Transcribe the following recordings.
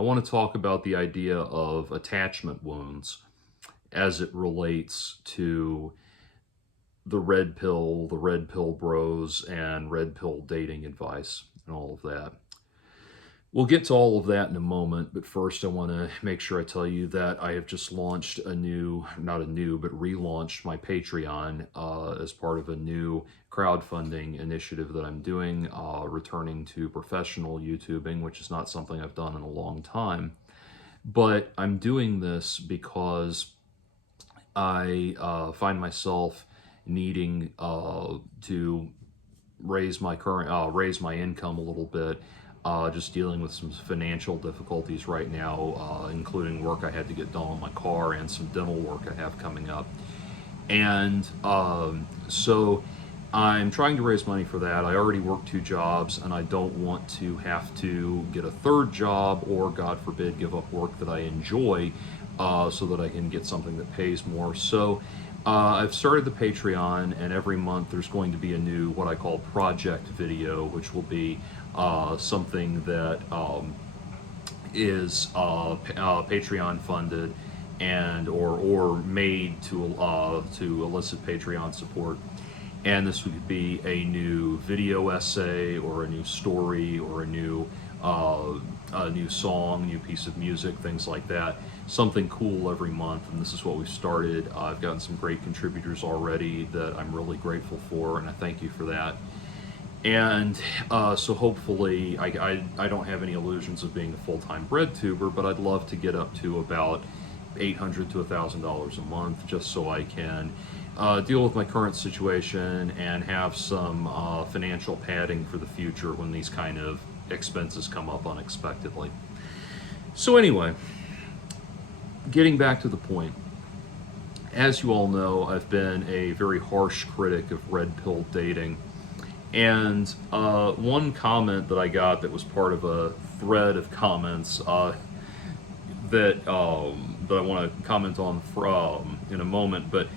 I want to talk about the idea of attachment wounds as it relates to the red pill bros, and red pill dating advice, and all of that. We'll get to all of that in a moment, but first I want to make sure I tell you that I have just launched not a new, but relaunched my Patreon as part of a new crowdfunding initiative that I'm doing, returning to professional YouTubing, which is not something I've done in a long time. But I'm doing this because I find myself needing to raise my income a little bit. Just dealing with some financial difficulties right now, including work I had to get done on my car and some dental work I have coming up. And so I'm trying to raise money for that. I already work 2 jobs, and I don't want to have to get a third job or, God forbid, give up work that I enjoy so that I can get something that pays more. So I've started the Patreon, and every month there's going to be a new, what I call, project video, which will be something that is Patreon funded and or made to elicit Patreon support. And this would be a new video essay, or a new story, or a new song, new piece of music, things like that. Something cool every month, and this is what we've started. I've gotten some great contributors already that I'm really grateful for, and I thank you for that. And so hopefully, I don't have any illusions of being a full-time bread tuber, but I'd love to get up to about $800 to $1,000 a month, just so I can deal with my current situation and have some financial padding for the future when these kind of expenses come up unexpectedly. So anyway, getting back to the point. As you all know, I've been a very harsh critic of red pill dating. And one comment that I got that was part of a thread of comments that I want to comment on in a moment. But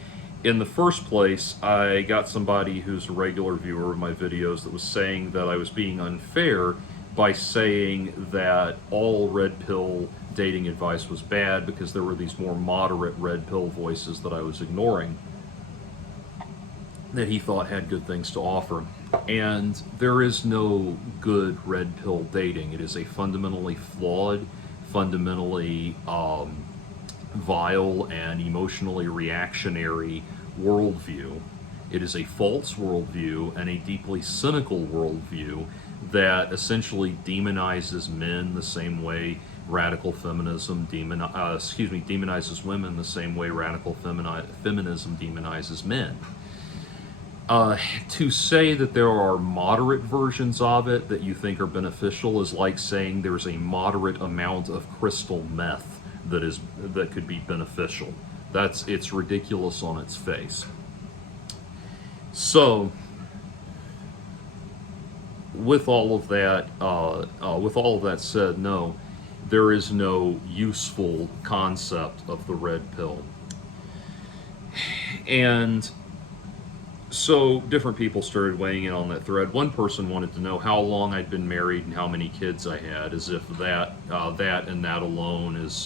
in the first place, I got somebody who's a regular viewer of my videos that was saying that I was being unfair by saying that all red pill dating advice was bad because there were these more moderate red pill voices that I was ignoring that he thought had good things to offer. And there is no good red pill dating. It is a fundamentally flawed, fundamentally vile, and emotionally reactionary worldview. It is a false worldview and a deeply cynical worldview that essentially demonizes men the same way radical feminism demonizes women the same way radical feminism demonizes men. To say that there are moderate versions of it that you think are beneficial is like saying there's a moderate amount of crystal meth that could be beneficial. It's ridiculous on its face. So, with all of that said, no, there is no useful concept of the red pill. And so different people started weighing in on that thread. One person wanted to know how long I'd been married and how many kids I had, as if that and that alone is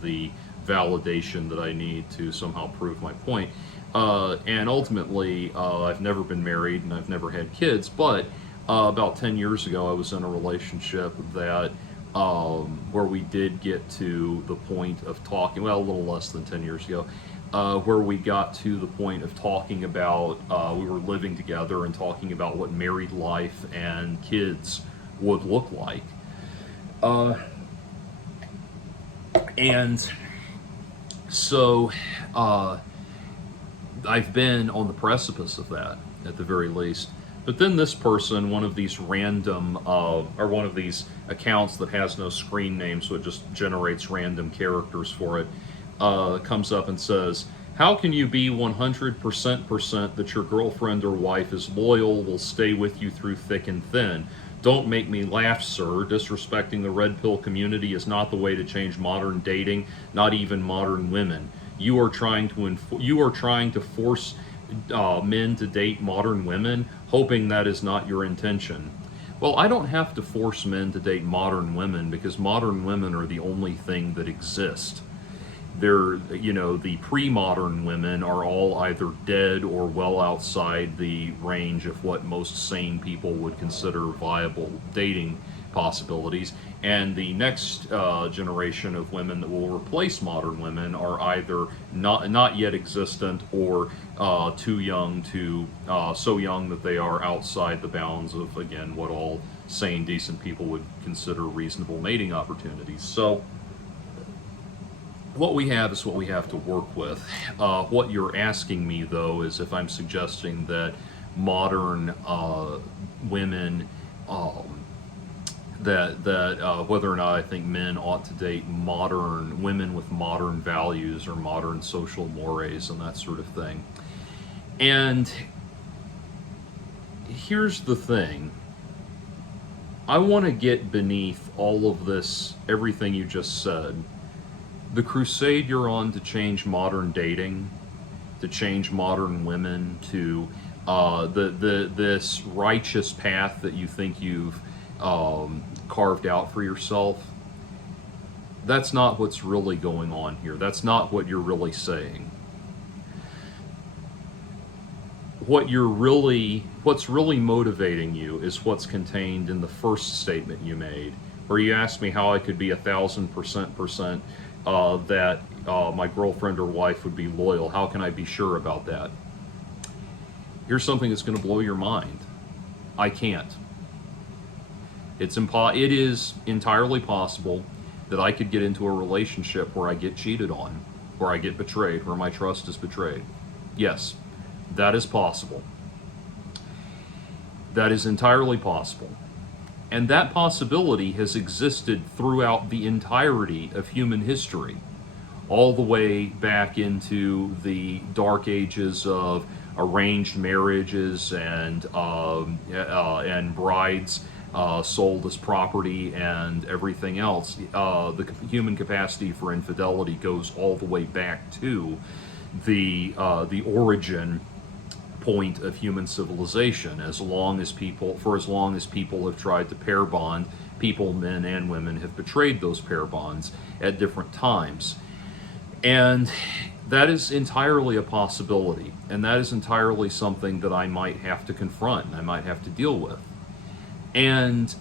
the validation that I need to somehow prove my point. And ultimately, I've never been married and I've never had kids, but about 10 years ago, I was in a relationship that where we did get to the point of talking, well, a little less than 10 years ago, where we got to the point of talking about, we were living together and talking about what married life and kids would look like. And so I've been on the precipice of that, at the very least. But then this person, one of these random, or one of these accounts that has no screen name, so it just generates random characters for it, comes up and says, "How can you be 100% that your girlfriend or wife is loyal, will stay with you through thick and thin? Don't make me laugh, sir. Disrespecting the red pill community is not the way to change modern dating, not even modern women. You are trying to force men to date modern women, hoping that is not your intention." Well, I don't have to force men to date modern women because modern women are the only thing that exist. They're, the pre-modern women are all either dead or well outside the range of what most sane people would consider viable dating possibilities. And the next generation of women that will replace modern women are either not yet existent or too young to so young that they are outside the bounds of, again, what all sane, decent people would consider reasonable mating opportunities. So what we have is what we have to work with. What you're asking me, though, is if I'm suggesting that modern women, whether or not I think men ought to date modern women with modern values or modern social mores and that sort of thing. And here's the thing. I want to get beneath all of this, everything you just said. The crusade you're on to change modern dating, to change modern women, to this righteous path that you think you've carved out for yourself, that's not what's really going on here. That's not what you're really saying. What's really motivating you is what's contained in the first statement you made, where you asked me how I could be 1,000% that my girlfriend or wife would be loyal. How can I be sure about that? Here's something that's going to blow your mind. I can't. It is entirely possible that I could get into a relationship where I get cheated on, where I get betrayed, where my trust is betrayed. Yes, that is possible. That is entirely possible. And that possibility has existed throughout the entirety of human history, all the way back into the dark ages of arranged marriages and brides sold as property and everything else. The human capacity for infidelity goes all the way back to the origin point of human civilization. For as long as people have tried to pair bond, people, men and women, have betrayed those pair bonds at different times. And that is entirely a possibility, and that is entirely something that I might have to confront and I might have to deal with. And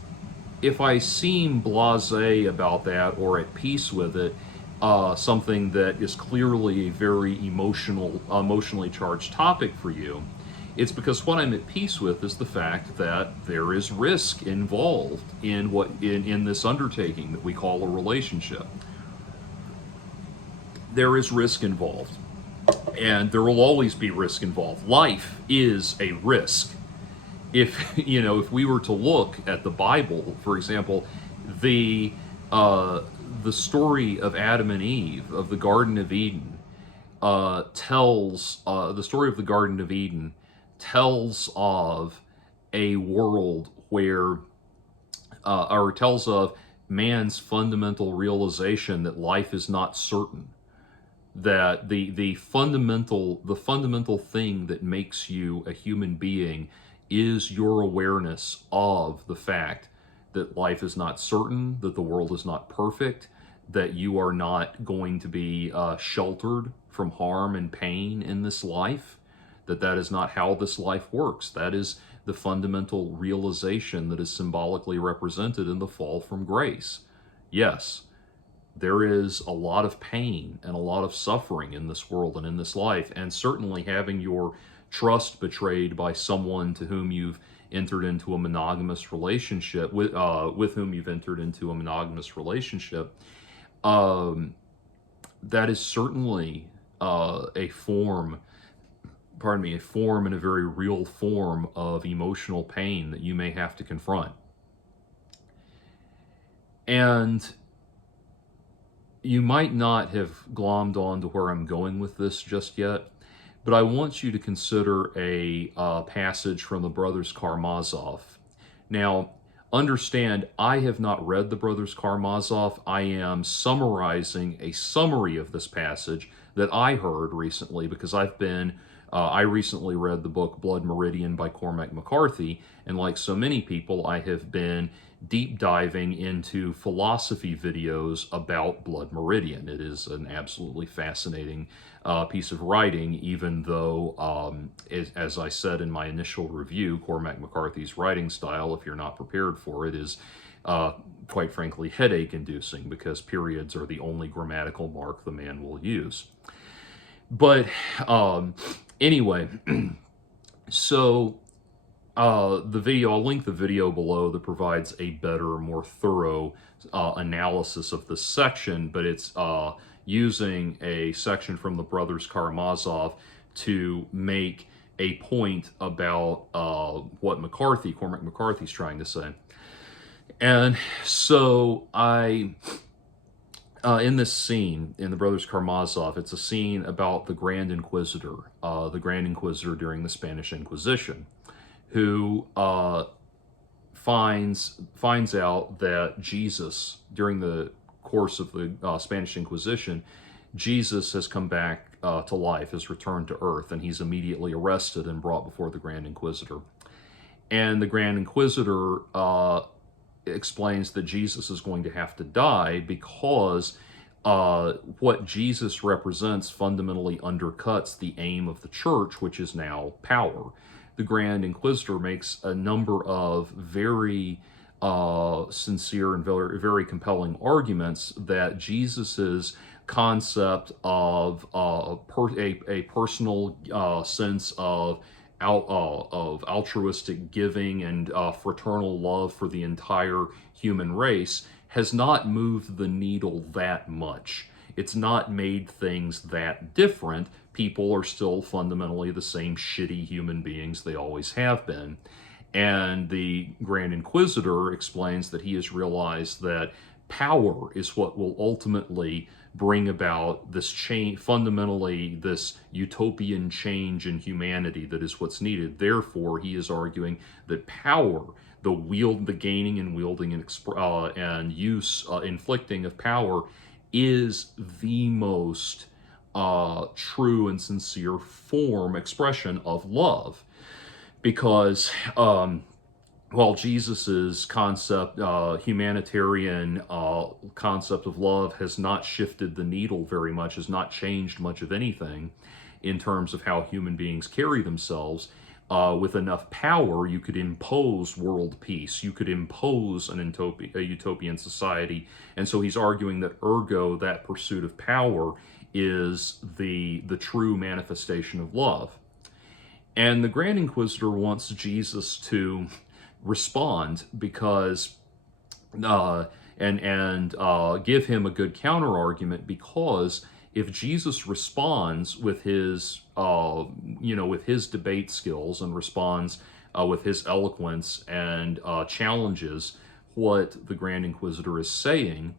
if I seem blasé about that or at peace with it, something that is clearly a very emotionally charged topic for you, it's because what I'm at peace with is the fact that there is risk involved in this undertaking that we call a relationship. There is risk involved, and there will always be risk involved. Life is a risk. If we were to look at the Bible, for example, the story of Adam and Eve, of the Garden of Eden, tells of a world where, or tells of man's fundamental realization that life is not certain, that the fundamental thing that makes you a human being is your awareness of the fact that life is not certain, that the world is not perfect, that you are not going to be sheltered from harm and pain in this life, that is not how this life works. That is the fundamental realization that is symbolically represented in the fall from grace. Yes, there is a lot of pain and a lot of suffering in this world and in this life, and certainly having your trust betrayed by someone to whom you've entered into a monogamous relationship, with whom you've entered into a monogamous relationship, that is certainly a form and a very real form of emotional pain that you may have to confront. And you might not have glommed on to where I'm going with this just yet, but I want you to consider a passage from the Brothers Karamazov. Now, understand, I have not read the Brothers Karamazov. I am summarizing a summary of this passage that I heard recently because I've been I recently read the book Blood Meridian by Cormac McCarthy, and like so many people, I have been deep diving into philosophy videos about Blood Meridian. It is an absolutely fascinating piece of writing, even though, as I said in my initial review, Cormac McCarthy's writing style, if you're not prepared for it, is quite frankly headache-inducing, because periods are the only grammatical mark the man will use. But anyway, so the video, I'll link the video below that provides a better, more thorough analysis of this section, but it's using a section from the Brothers Karamazov to make a point about what Cormac McCarthy's trying to say. And so in this scene, in the Brothers Karamazov, it's a scene about the Grand Inquisitor during the Spanish Inquisition, who finds out that Jesus, during the course of the Spanish Inquisition, Jesus has come back to life, has returned to Earth, and he's immediately arrested and brought before the Grand Inquisitor. And the Grand Inquisitor explains that Jesus is going to have to die because what Jesus represents fundamentally undercuts the aim of the church, which is now power. The Grand Inquisitor makes a number of very sincere and very, very compelling arguments that Jesus's concept of a personal sense of altruistic giving and fraternal love for the entire human race has not moved the needle that much. It's not made things that different. People are still fundamentally the same shitty human beings they always have been. And the Grand Inquisitor explains that he has realized that power is what will ultimately bring about this change, fundamentally this utopian change in humanity that is what's needed. Therefore, he is arguing that power, the gaining and wielding and use, inflicting of power, is the most true and sincere expression of love. Because while Jesus's concept, humanitarian concept of love has not shifted the needle very much, has not changed much of anything in terms of how human beings carry themselves, with enough power, you could impose world peace. You could impose a utopian society. And so he's arguing that ergo, that pursuit of power is the true manifestation of love. And the Grand Inquisitor wants Jesus to respond because give him a good counter argument, because if Jesus responds with his with his debate skills and responds with his eloquence and challenges what the Grand Inquisitor is saying,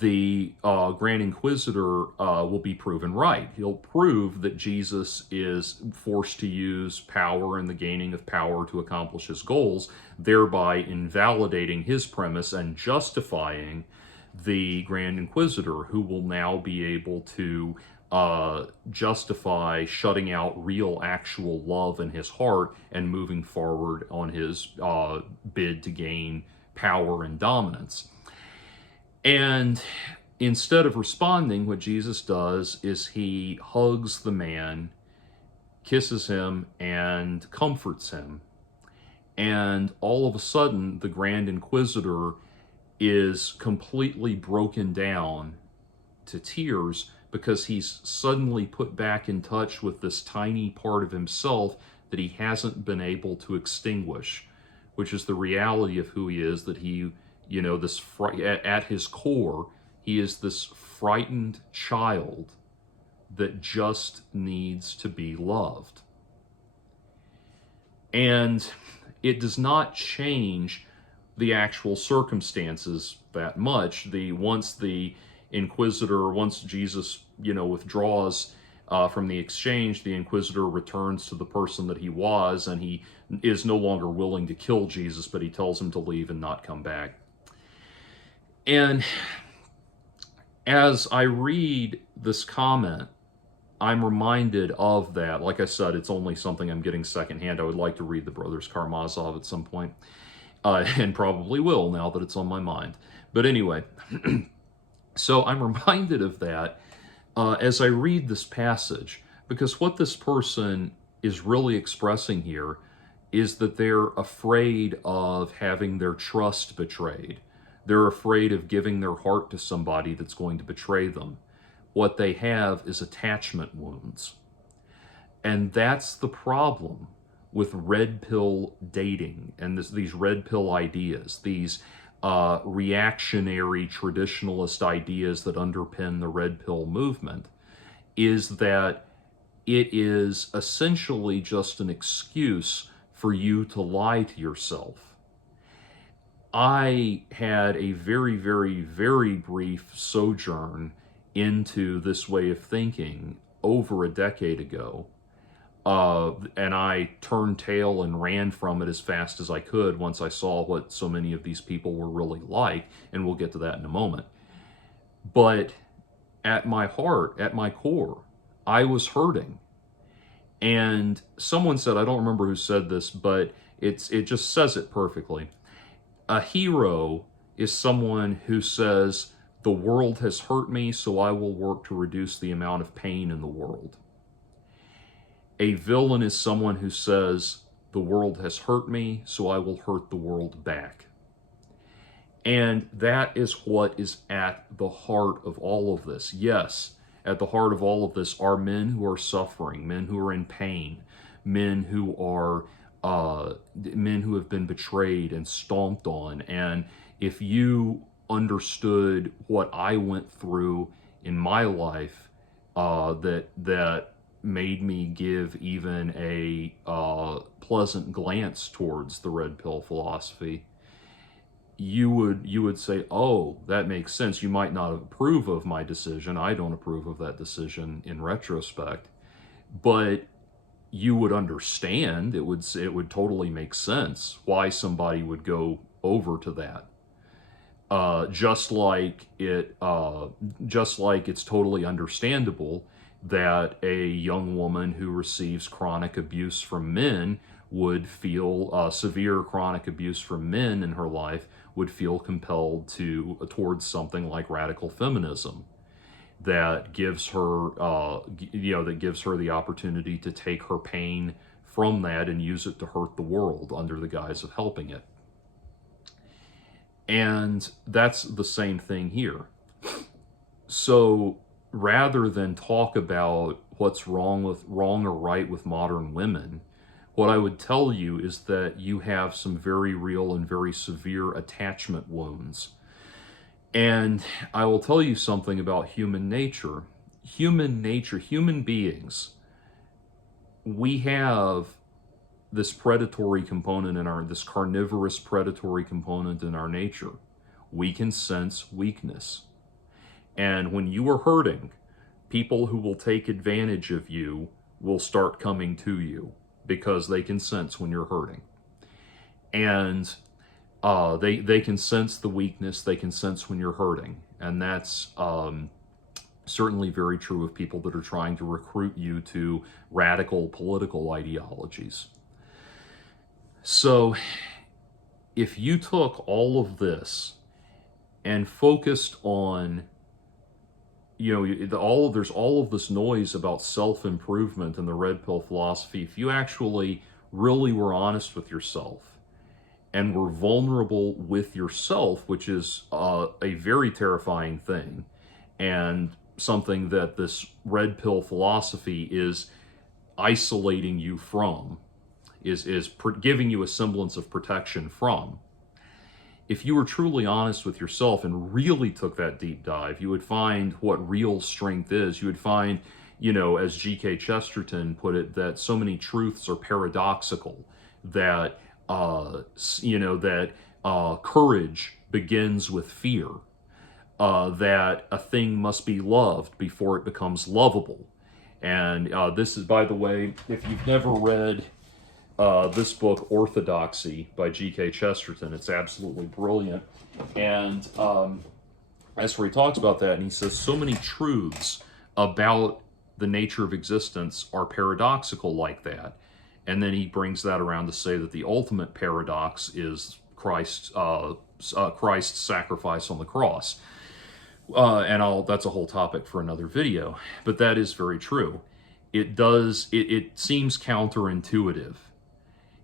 the Grand Inquisitor will be proven right. He'll prove that Jesus is forced to use power and the gaining of power to accomplish his goals, thereby invalidating his premise and justifying the Grand Inquisitor, who will now be able to justify shutting out real, actual love in his heart and moving forward on his bid to gain power and dominance. And instead of responding, what Jesus does is he hugs the man, kisses him, and comforts him. And all of a sudden, the Grand Inquisitor is completely broken down to tears, because he's suddenly put back in touch with this tiny part of himself that he hasn't been able to extinguish, which is the reality of who he is, that he, at his core, he is this frightened child that just needs to be loved. And it does not change the actual circumstances that much. Once Jesus, withdraws from the exchange, the Inquisitor returns to the person that he was, and he is no longer willing to kill Jesus, but he tells him to leave and not come back. And as I read this comment I'm reminded of that. Like I said, it's only something I'm getting secondhand. I would like to read the Brothers Karamazov at some point, and probably will now that it's on my mind. But anyway, so I'm reminded of that as I read this passage, because what this person is really expressing here is that they're afraid of having their trust betrayed. They're afraid of giving their heart to somebody that's going to betray them. What they have is attachment wounds. And that's the problem with red pill dating and these red pill ideas, these reactionary traditionalist ideas that underpin the red pill movement, is that it is essentially just an excuse for you to lie to yourself. I had a very, very, very brief sojourn into this way of thinking over a decade ago. And I turned tail and ran from it as fast as I could once I saw what so many of these people were really like, and we'll get to that in a moment. But at my heart, at my core, I was hurting. And someone said, I don't remember who said this, but it just says it perfectly. A hero is someone who says, the world has hurt me, so I will work to reduce the amount of pain in the world. A villain is someone who says, the world has hurt me, so I will hurt the world back. And that is what is at the heart of all of this. Yes, at the heart of all of this are men who are suffering, men who are in pain, men who have been betrayed and stomped on. And if you understood what I went through in my life, that made me give even a pleasant glance towards the red pill philosophy, you would say, oh, that makes sense. You might not approve of my decision. I don't approve of that decision in retrospect, but you would understand. It would totally make sense why somebody would go over to that. Just like it's totally understandable that a young woman who receives chronic abuse from men would feel severe chronic abuse from men in her life, would feel compelled towards something like radical feminism that gives her the opportunity to take her pain from that and use it to hurt the world under the guise of helping it. And that's the same thing here. So rather than talk about what's wrong or right with modern women, what I would tell you is that you have some very real and very severe attachment wounds. And I will tell you something about human nature. Human beings, we have this predatory component this carnivorous predatory component in our nature. We can sense weakness. And when you are hurting, people who will take advantage of you will start coming to you because they can sense when you're hurting. And they can sense the weakness, they can sense when you're hurting. And that's certainly very true of people that are trying to recruit you to radical political ideologies. So if you took all of this and focused on, there's all of this noise about self-improvement and the red pill philosophy, if you actually really were honest with yourself and were vulnerable with yourself, which is a very terrifying thing, and something that this red pill philosophy is isolating you from, is giving you a semblance of protection from. If you were truly honest with yourself and really took that deep dive, you would find what real strength is. You would find, as G.K. Chesterton put it, that so many truths are paradoxical, that courage begins with fear, that a thing must be loved before it becomes lovable. And this is, by the way, if you've never read this book, Orthodoxy, by G.K. Chesterton, it's absolutely brilliant. And that's where he talks about that, and he says so many truths about the nature of existence are paradoxical like that. And then he brings that around to say that the ultimate paradox is Christ's sacrifice on the cross. That's a whole topic for another video. But that is very true. It seems counterintuitive.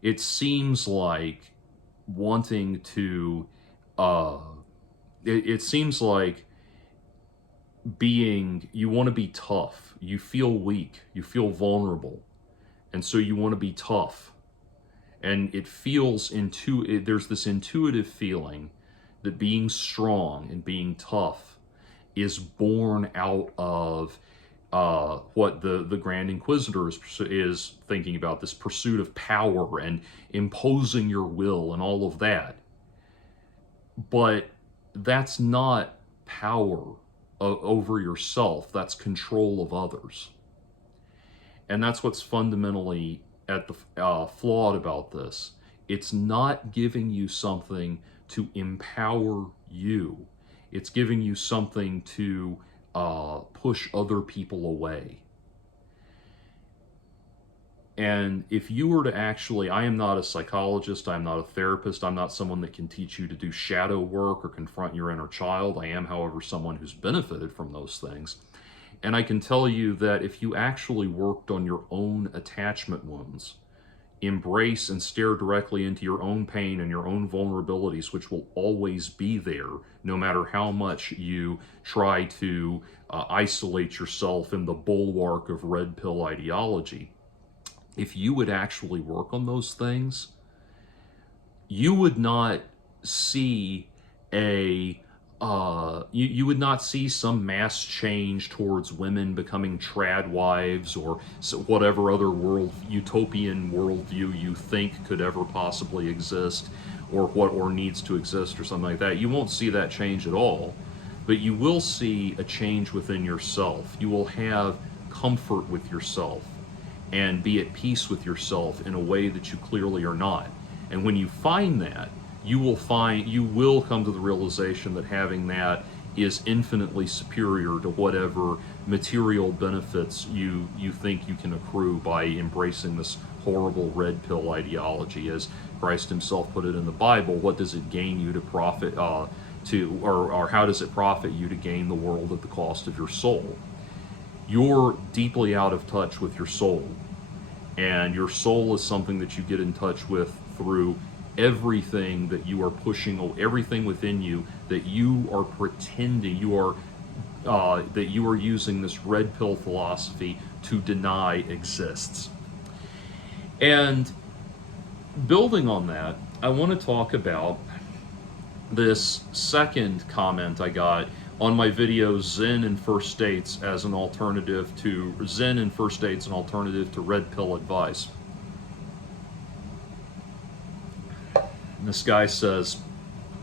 It seems like wanting to, it seems like you want to be tough. You feel weak. You feel vulnerable. And so you want to be tough. And there's this intuitive feeling that being strong and being tough is born out of what the Grand Inquisitor is thinking about, this pursuit of power and imposing your will and all of that. But that's not power over yourself. That's control of others. And that's what's fundamentally flawed about this. It's not giving you something to empower you. It's giving you something to push other people away. And if you were to actually, I am not a psychologist, I'm not a therapist, I'm not someone that can teach you to do shadow work or confront your inner child. I am, however, someone who's benefited from those things. And I can tell you that if you actually worked on your own attachment wounds, embrace and stare directly into your own pain and your own vulnerabilities, which will always be there, no matter how much you try to isolate yourself in the bulwark of red pill ideology. If you would actually work on those things, you would not see you would not see some mass change towards women becoming trad wives or whatever other utopian worldview you think could ever possibly exist, or needs to exist, or something like that. You won't see that change at all, but you will see a change within yourself. You will have comfort with yourself and be at peace with yourself in a way that you clearly are not. And when you find that, you will come to the realization that having that is infinitely superior to whatever material benefits you think you can accrue by embracing this horrible red pill ideology. As Christ himself put it in the Bible, what does it gain you to profit or how does it profit you to gain the world at the cost of your soul? You're deeply out of touch with your soul, and your soul is something that you get in touch with through everything that you are pushing, everything within you that you are pretending that you are using this red pill philosophy to deny exists. And building on that, I want to talk about this second comment I got on my video, Zen and First States as an alternative to red pill advice. And this guy says,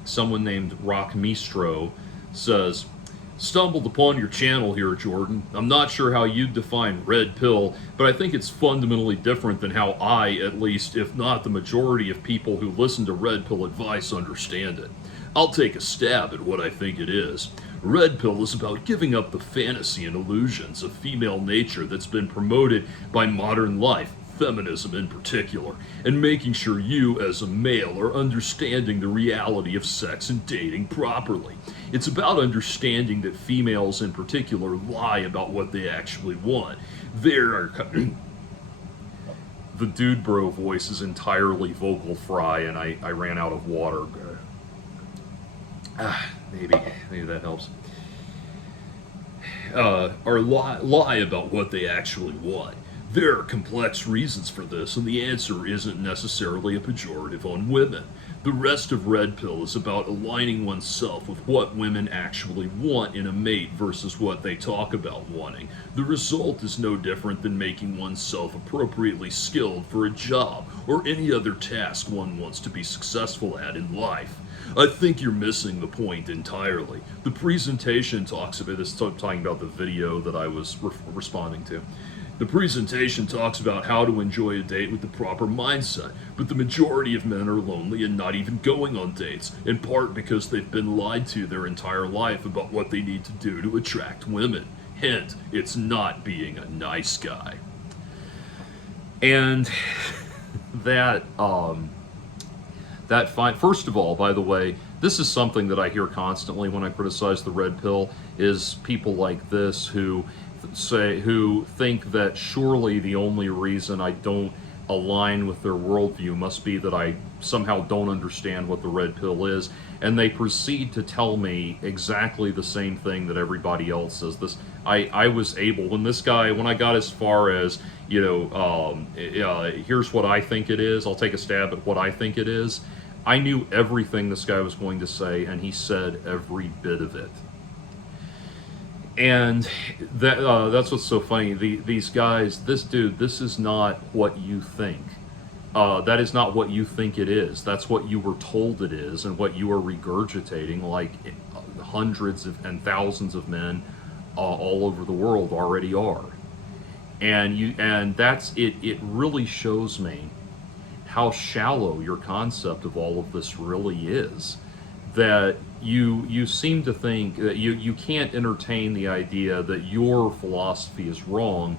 someone named Rock Mistro says, stumbled upon your channel here, Jordan. I'm not sure how you'd define red pill, but I think it's fundamentally different than how I, at least, if not the majority of people who listen to red pill advice, understand it. I'll take a stab at what I think it is. Red pill is about giving up the fantasy and illusions of female nature that's been promoted by modern life, feminism in particular, and making sure you as a male are understanding the reality of sex and dating properly. It's about understanding that females in particular lie about what they actually want. The dude bro voice is entirely vocal fry, and I ran out of water. Maybe that helps. Or lie about what they actually want. There are complex reasons for this, and the answer isn't necessarily a pejorative on women. The rest of red pill is about aligning oneself with what women actually want in a mate versus what they talk about wanting. The result is no different than making oneself appropriately skilled for a job or any other task one wants to be successful at in life. I think you're missing the point entirely. The presentation talks about this, talking about the video that I was responding to. The presentation talks about how to enjoy a date with the proper mindset, but the majority of men are lonely and not even going on dates, in part because they've been lied to their entire life about what they need to do to attract women. Hint, it's not being a nice guy. And that first of all, by the way, this is something that I hear constantly when I criticize the red pill, is people like this who think that surely the only reason I don't align with their worldview must be that I somehow don't understand what the red pill is, and they proceed to tell me exactly the same thing that everybody else says. I was able, when I got as far as, here's what I think it is, I'll take a stab at what I think it is. I knew everything this guy was going to say, and he said every bit of it. And that's what's so funny. These guys, this dude, this is not what you think. That is not what you think it is. That's what you were told it is, and what you are regurgitating, like hundreds and thousands of men all over the world already are. And that's it. It really shows me how shallow your concept of all of this really is. That you seem to think that you can't entertain the idea that your philosophy is wrong,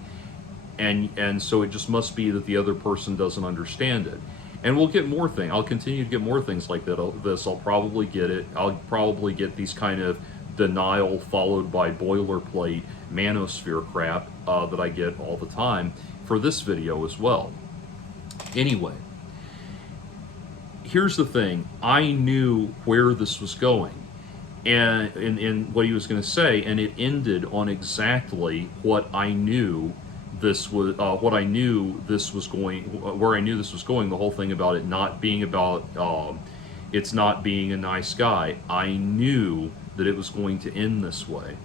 and so it just must be that the other person doesn't understand it. And we'll get more things. I'll continue to get more things like that. I'll probably get it. I'll probably get these kind of denial followed by boilerplate manosphere crap that I get all the time for this video as well. Anyway, here's the thing. I knew where this was going, and in what he was going to say, and it ended on exactly what I knew this was. What I knew this was going, where I knew this was going. The whole thing about it not being about, it's not being a nice guy. I knew that it was going to end this way,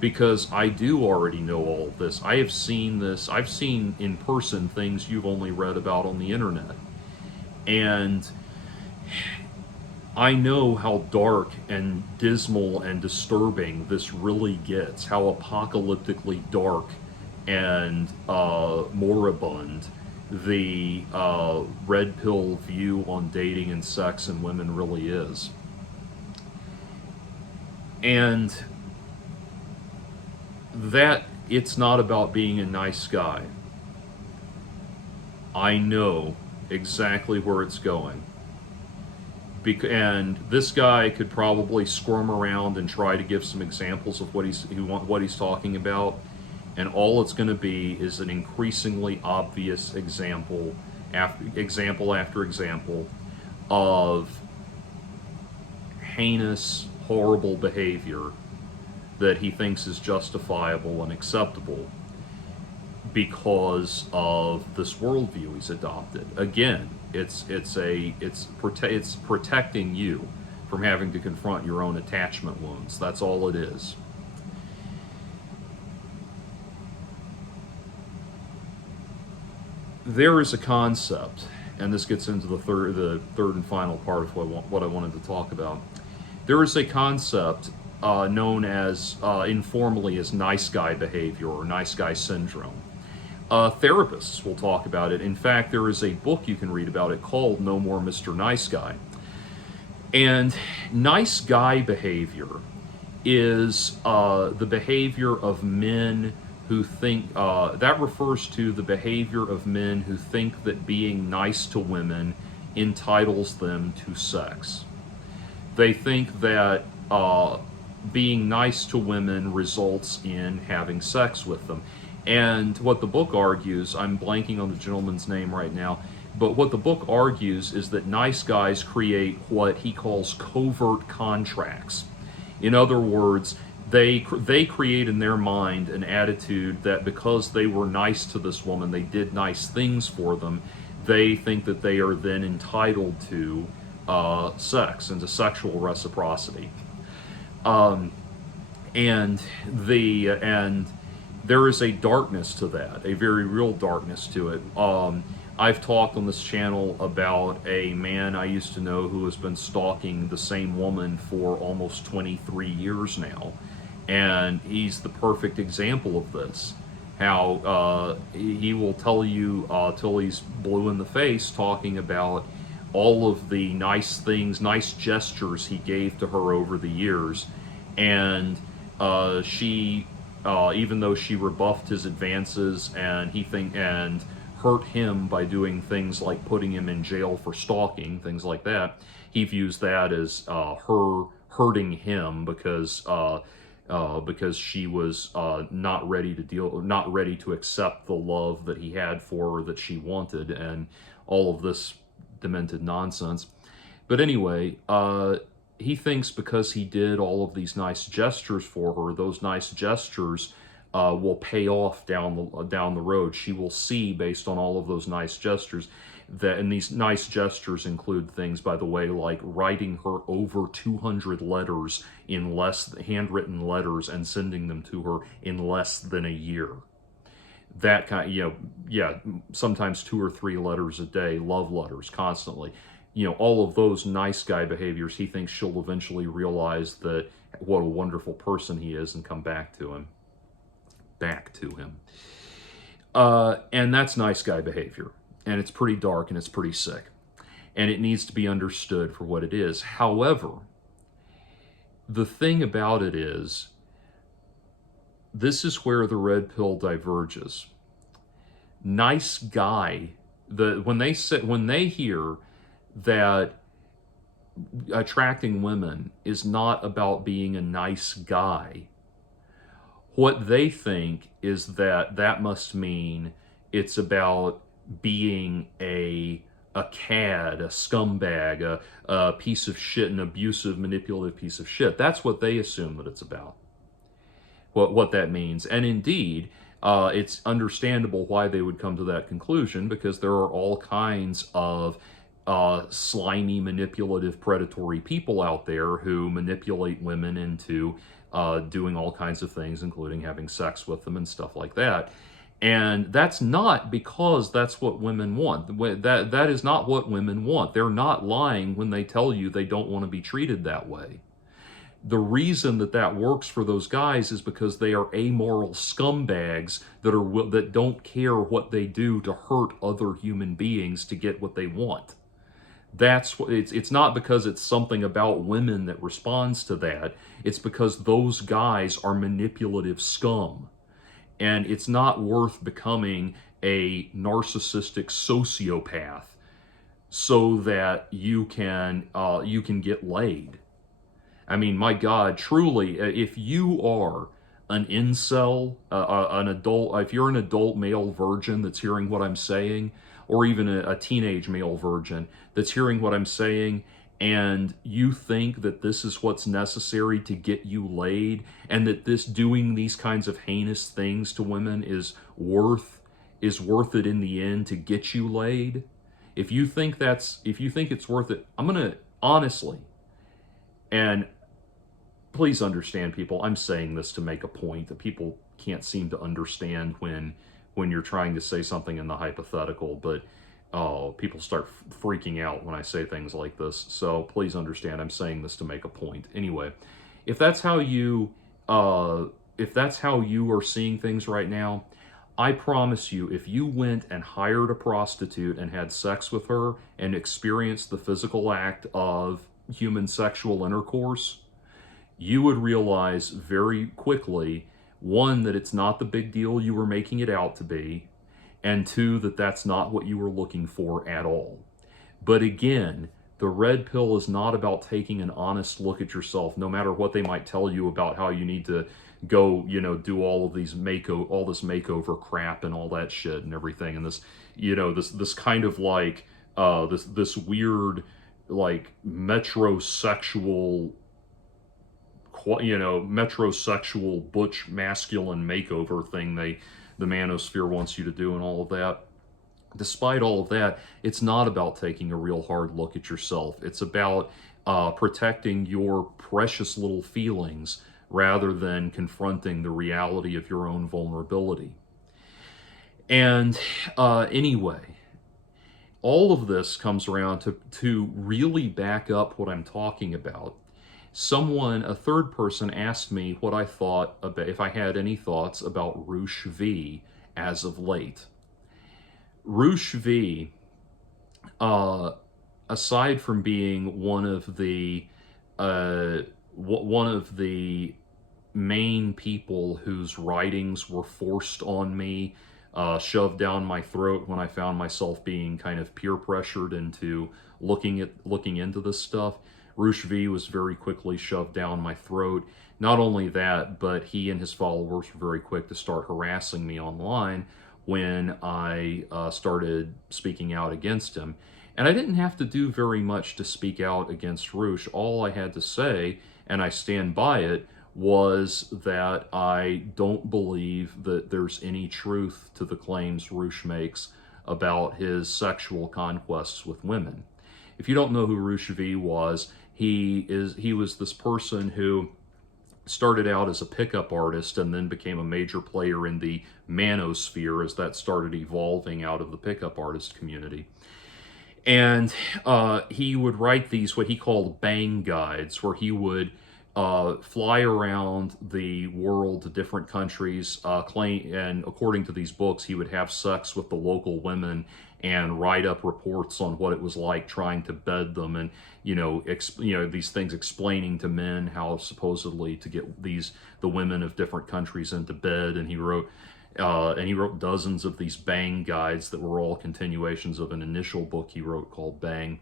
because I do already know all of this. I have seen this. I've seen in person things you've only read about on the internet. And I know how dark and dismal and disturbing this really gets, how apocalyptically dark and moribund the red pill view on dating and sex and women really is. And that it's not about being a nice guy. I know exactly where it's going. And this guy could probably squirm around and try to give some examples of what he's talking about, and all it's going to be is an increasingly obvious example after example of heinous, horrible behavior that he thinks is justifiable and acceptable because of this worldview he's adopted. Again, it's protecting you from having to confront your own attachment wounds. That's all it is. There is a concept, and this gets into the third and final part of what I wanted to talk about. There is a concept known as informally as nice guy behavior or nice guy syndrome. Therapists will talk about it. In fact, there is a book you can read about it called No More Mr. Nice Guy. And nice guy behavior is the behavior of men who think, that refers to the behavior of men who think that being nice to women entitles them to sex. They think that being nice to women results in having sex with them. And what the book argues, I'm blanking on the gentleman's name right now, but what the book argues is that nice guys create what he calls covert contracts. In other words, they create in their mind an attitude that because they were nice to this woman, they did nice things for them, they think that they are then entitled to sex and to sexual reciprocity. And there is a darkness to that, a very real darkness to it. I've talked on this channel about a man I used to know who has been stalking the same woman for almost 23 years now. And he's the perfect example of this. How he will tell you till he's blue in the face, talking about all of the nice things, nice gestures he gave to her over the years. And she even though she rebuffed his advances and hurt him by doing things like putting him in jail for stalking, things like that, he views that as her hurting him because she was not ready to accept the love that he had for her that she wanted, and all of this demented nonsense. But anyway, he thinks because he did all of these nice gestures for her, those nice gestures will pay off down the road. She will see, based on all of those nice gestures, and these nice gestures include things, by the way, like writing her over 200 letters handwritten letters, and sending them to her in less than a year. That kind, yeah, sometimes 2 or 3 letters a day, love letters constantly. All of those nice guy behaviors, he thinks she'll eventually realize that what a wonderful person he is and come back to him. And that's nice guy behavior. And it's pretty dark and it's pretty sick. And it needs to be understood for what it is. However, the thing about it is, this is where the red pill diverges. Nice guy, when they hear that attracting women is not about being a nice guy, what they think is that must mean it's about being a cad, a scumbag, a piece of shit, an abusive, manipulative piece of shit. That's what they assume that it's about. What that means. And indeed, it's understandable why they would come to that conclusion, because there are all kinds of slimy, manipulative, predatory people out there who manipulate women into doing all kinds of things, including having sex with them and stuff like that. And that's not because that's what women want. That is not what women want. They're not lying when they tell you they don't want to be treated that way. The reason that works for those guys is because they are amoral scumbags that don't care what they do to hurt other human beings to get what they want. That's what it's not because it's something about women that responds to that. It's because those guys are manipulative scum. And it's not worth becoming a narcissistic sociopath so that you can get laid. I mean, my God, truly, if you are an incel, an adult, if you're an adult male virgin that's hearing what I'm saying, or even a teenage male virgin that's hearing what I'm saying, and you think that this is what's necessary to get you laid, and that doing these kinds of heinous things to women is worth it in the end to get you laid, if you think it's worth it, I'm gonna honestly, and please understand, people, I'm saying this to make a point that people can't seem to understand when you're trying to say something in the hypothetical, but people start freaking out when I say things like this. So please understand, I'm saying this to make a point. Anyway, if that's how you are seeing things right now, I promise you, if you went and hired a prostitute and had sex with her and experienced the physical act of human sexual intercourse, you would realize very quickly, one, that it's not the big deal you were making it out to be, and two, that that's not what you were looking for at all. But again, the red pill is not about taking an honest look at yourself, no matter what they might tell you about how you need to go, do all of these all this makeover crap and all that shit and everything, and this, this kind of like, this weird, like, metrosexual butch masculine makeover thing the manosphere wants you to do and all of that. Despite all of that, it's not about taking a real hard look at yourself. It's about protecting your precious little feelings rather than confronting the reality of your own vulnerability. And anyway, all of this comes around to really back up what I'm talking about. A third person, asked me what I thought about, if I had any thoughts about Roosh V as of late. Roosh V, aside from being one of the main people whose writings were forced on me, shoved down my throat when I found myself being kind of peer pressured into looking into this stuff. Roosh V was very quickly shoved down my throat. Not only that, but he and his followers were very quick to start harassing me online when I started speaking out against him. And I didn't have to do very much to speak out against Roosh. All I had to say, and I stand by it, was that I don't believe that there's any truth to the claims Roosh makes about his sexual conquests with women. If you don't know who Roosh V was, he was this person who started out as a pickup artist and then became a major player in the manosphere as that started evolving out of the pickup artist community. And he would write these, what he called bang guides, where he would fly around the world to different countries, and according to these books, he would have sex with the local women and write up reports on what it was like trying to bed them, and these things explaining to men how supposedly to get the women of different countries into bed. And he wrote dozens of these bang guides that were all continuations of an initial book he wrote called Bang.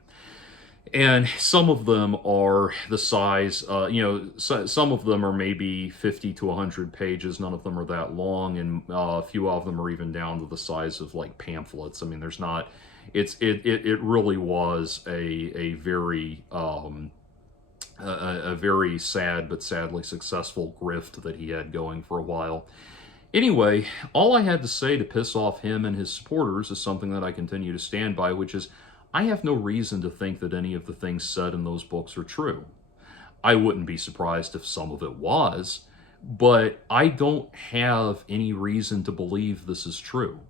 And some of them are the size, some of them are maybe 50 to 100 pages. None of them are that long, and a few of them are even down to the size of like pamphlets. I mean, there's not. It really was a very a very sad but sadly successful grift that he had going for a while. Anyway, all I had to say to piss off him and his supporters is something that I continue to stand by, which is I have no reason to think that any of the things said in those books are true. I wouldn't be surprised if some of it was, but I don't have any reason to believe this is true.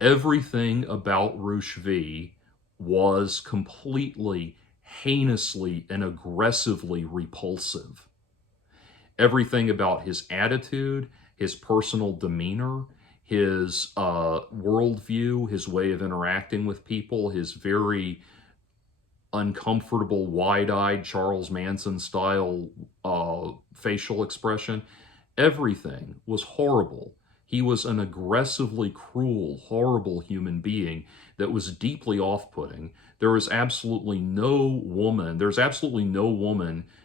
Everything about Roosh V was completely, heinously, and aggressively repulsive. Everything about his attitude, his personal demeanor, his worldview, his way of interacting with people, his very uncomfortable, wide-eyed Charles Manson style facial expression, everything was horrible. He was an aggressively cruel, horrible human being that was deeply off-putting. There's absolutely no woman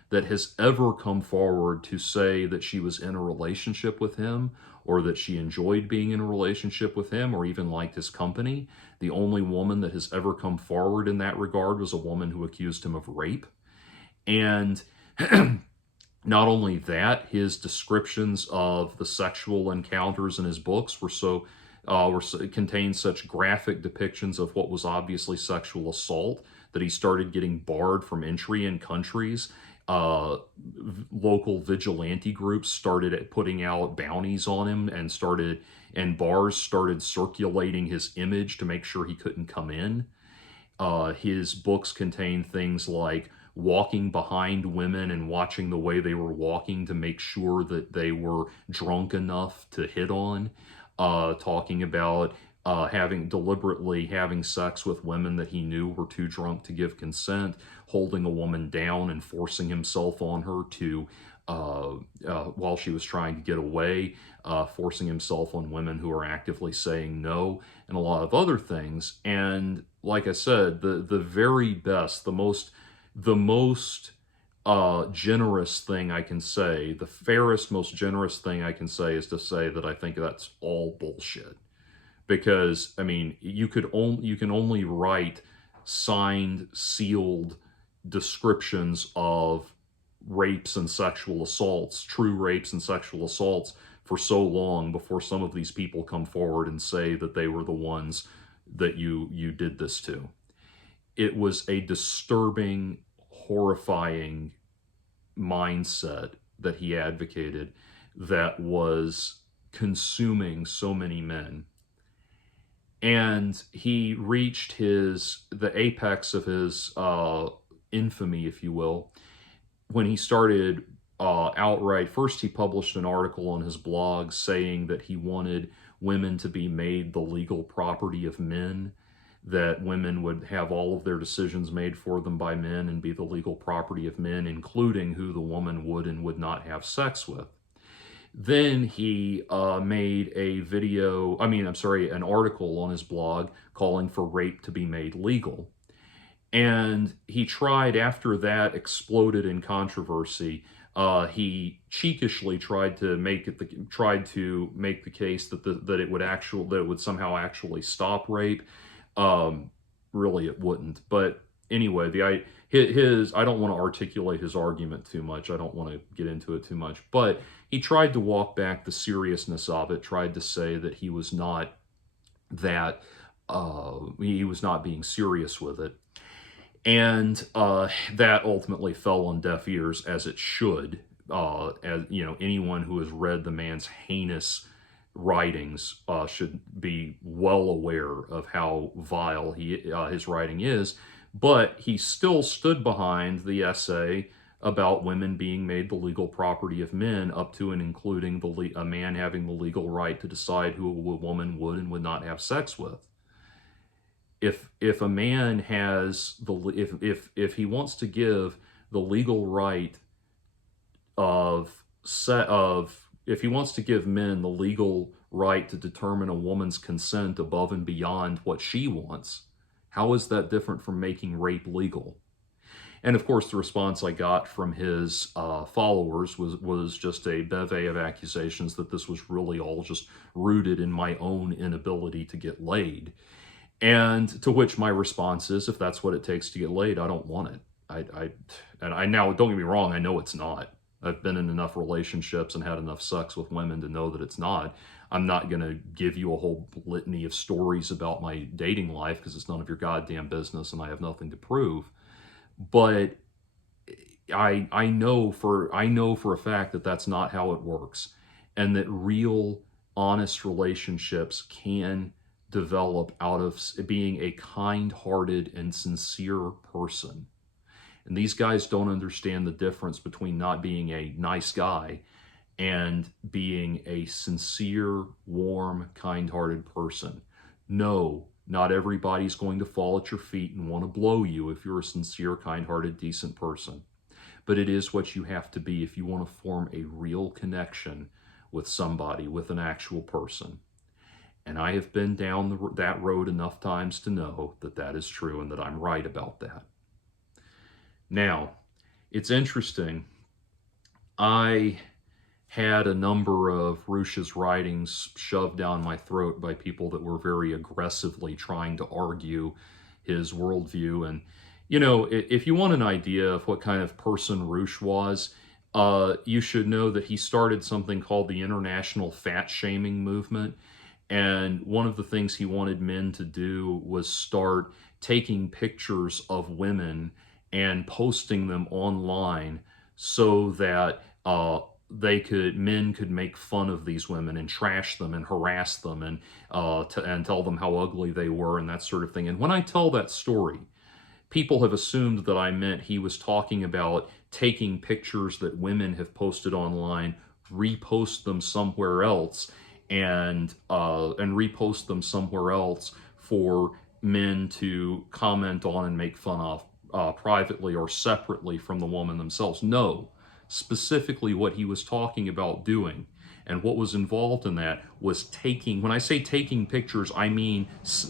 that has ever come forward to say that she was in a relationship with him, or that she enjoyed being in a relationship with him, or even liked his company. The only woman that has ever come forward in that regard was a woman who accused him of rape. And not only that, his descriptions of the sexual encounters in his books contained such graphic depictions of what was obviously sexual assault that he started getting barred from entry in countries. Local vigilante groups started putting out bounties on him, and bars started circulating his image to make sure he couldn't come in. His books contain things like walking behind women and watching the way they were walking to make sure that they were drunk enough to hit on. Talking about deliberately having sex with women that he knew were too drunk to give consent, holding a woman down and forcing himself on her while she was trying to get away, forcing himself on women who are actively saying no, and a lot of other things. And like I said, the very best, the most generous thing I can say, the fairest, most generous thing I can say, is to say that I think that's all bullshit. Because, I mean, you can only write signed, sealed descriptions of rapes and sexual assaults, true rapes and sexual assaults, for so long before some of these people come forward and say that they were the ones that you did this to. It was a disturbing, horrifying mindset that he advocated that was consuming so many men. And he reached the apex of his infamy, if you will, when he started first he published an article on his blog saying that he wanted women to be made the legal property of men, that women would have all of their decisions made for them by men and be the legal property of men, including who the woman would and would not have sex with. Then he made a video, I'm sorry, an article on his blog calling for rape to be made legal. And he tried, after that exploded in controversy, he cheekishly tried to make the case that that it would somehow actually stop rape. Um, Really, it wouldn't. But anyway, his I don't want to articulate his argument too much. I don't want to get into it too much. But he tried to walk back the seriousness of it. Tried to say that that he was not being serious with it. And that ultimately fell on deaf ears, as it should. As you know, anyone who has read the man's heinous writings should be well aware of how vile his writing is. But he still stood behind the essay about women being made the legal property of men, up to and including a man having the legal right to decide who a woman would and would not have sex with. If a man has if he wants to give the legal right if he wants to give men the legal right to determine a woman's consent above and beyond what she wants, how is that different from making rape legal? And of course, the response I got from his followers was just a bevy of accusations that this was really all just rooted in my own inability to get laid. And to which my response is, if that's what it takes to get laid, I don't want it. I now, don't get me wrong, I know it's not. I've been in enough relationships and had enough sex with women to know that it's not. I'm not going to give you a whole litany of stories about my dating life because it's none of your goddamn business and I have nothing to prove. But I know for a fact that that's not how it works, and that real, honest relationships can develop out of being a kind-hearted and sincere person. And these guys don't understand the difference between not being a nice guy and being a sincere, warm, kind-hearted person. No, not everybody's going to fall at your feet and want to blow you if you're a sincere, kind-hearted, decent person. But it is what you have to be if you want to form a real connection with somebody, with an actual person. And I have been down that road enough times to know that that is true and that I'm right about that. Now, it's interesting. I had a number of Roosh's writings shoved down my throat by people that were very aggressively trying to argue his worldview. And, you know, if you want an idea of what kind of person Roosh was, you should know that he started something called the International Fat Shaming Movement. And one of the things he wanted men to do was start taking pictures of women and posting them online so that men could make fun of these women and trash them and harass them and tell them how ugly they were and that sort of thing. And when I tell that story, people have assumed that I meant he was talking about taking pictures that women have posted online, repost them somewhere else, and repost them somewhere else for men to comment on and make fun of privately or separately from the woman themselves. No, specifically what he was talking about doing and what was involved in that was taking, when I say taking pictures, I mean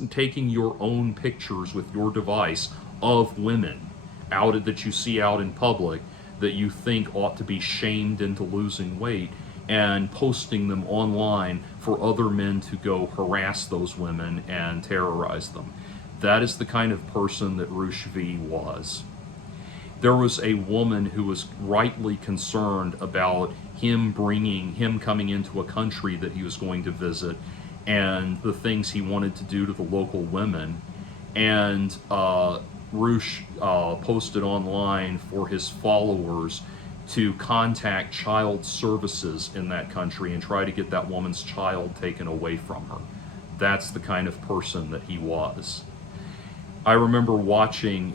taking your own pictures with your device of women that you see out in public that you think ought to be shamed into losing weight, and posting them online for other men to go harass those women and terrorize them. That is the kind of person that Roosh V was. There was a woman who was rightly concerned about him coming into a country that he was going to visit and the things he wanted to do to the local women. And Roosh posted online for his followers to contact child services in that country and try to get that woman's child taken away from her. That's the kind of person that he was. I remember watching